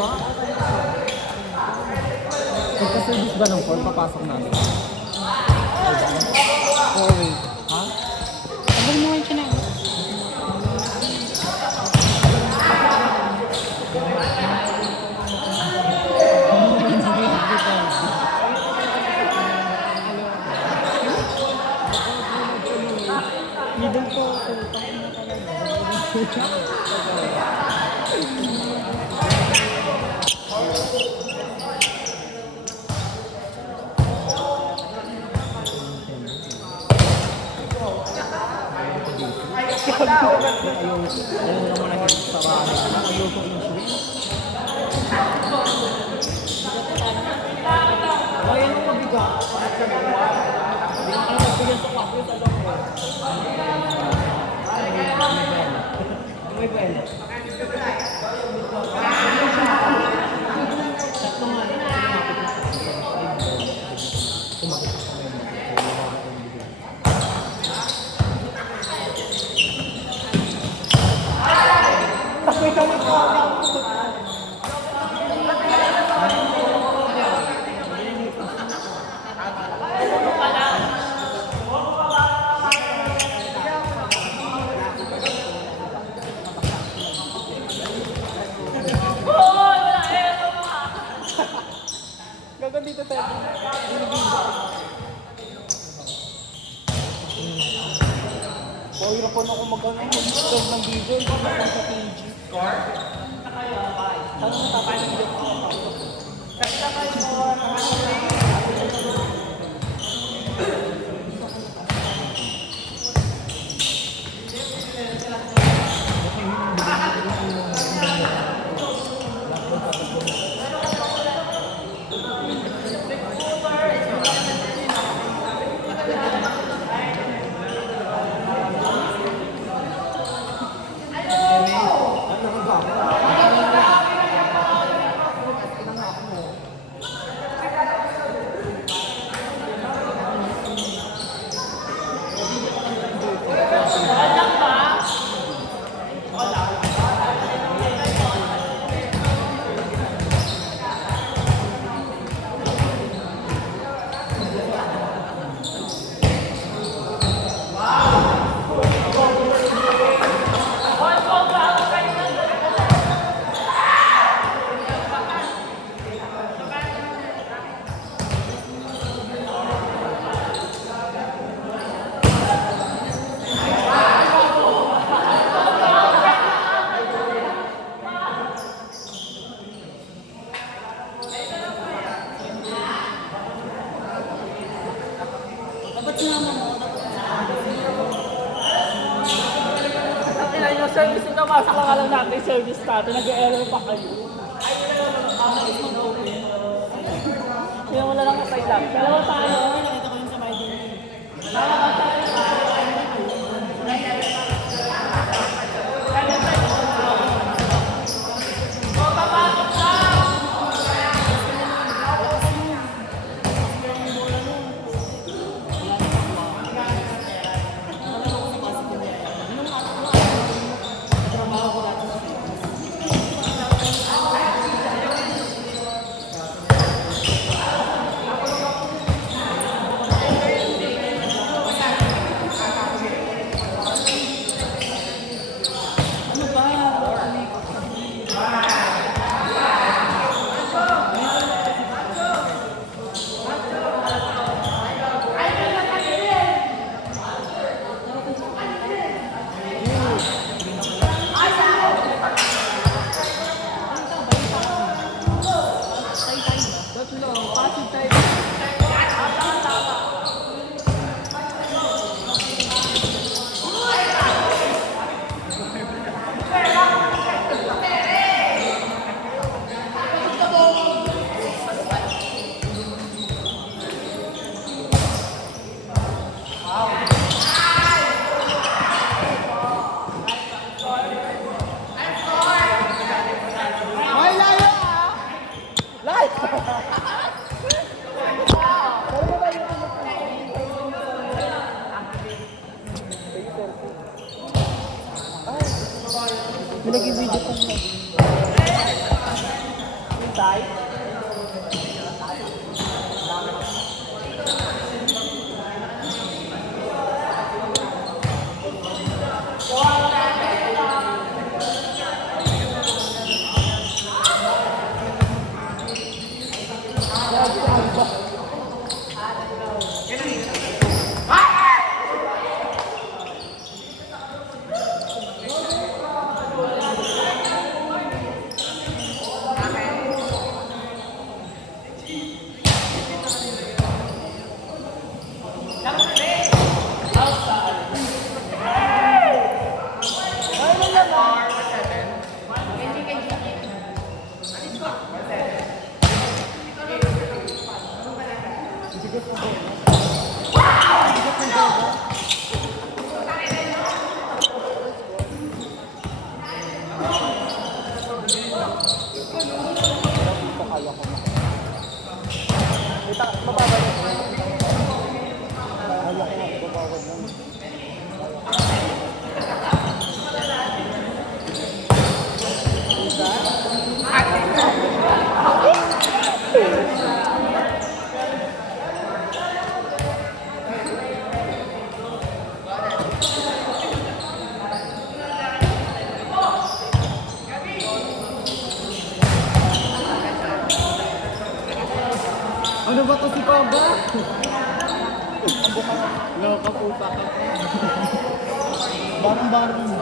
ba? Pagka-service ba ng call, papasok namin? Oo, wait. Ha? Abang mo nga siya na. Middle ko. Ayaw naman na sa bahay. Ayaw ko yung swing. Ayaw mo mabigat. Hindi ka nagpigil sa kapit. May pwede. Sakto nga. Gagal dito tayo. Pahirapan ako mag-start ng video. Hindi ako sa PG. Ano natapos ng video? Yung service na masok lang alam natin, service natin, nag-error pa kayo. Yung wala lang kapay lang. Dalawa tayo. Nakita ko yung sa my day. Five. Ano ba to si Koga? Loko puta ka. Barang-barang.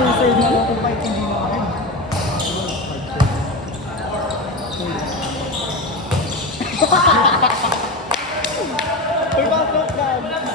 Suicide na ako kahit hindi na ako. Uy, bakit ka?